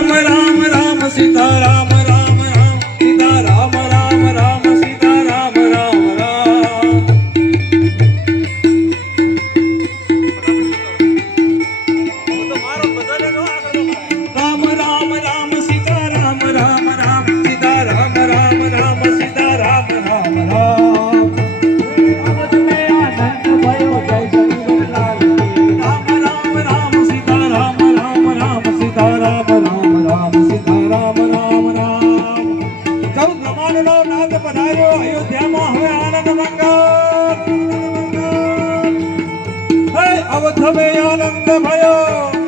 રામ રામ રામ સીતા રામ રામ રામ સીતા રામ રામ રામ સીતા રામ રામ રામ રામ રામ રામ સીતા રામ રામ રામ સીતા રામ રામ રામ સીતા રામ રામ રામ અવધ મેં આનંદ ભયો જય શંકરલાલ રામ રામ રામ સીતા રામ રામ રામ સીતા રામ રામ રામ સીતા રામ રામ રામ સૌ બ્રહ્માંડનો નાથ પધાર્યો અયોધ્યામાં હવે આનંદ મંગળ હે અવધ મેં આનંદ ભયો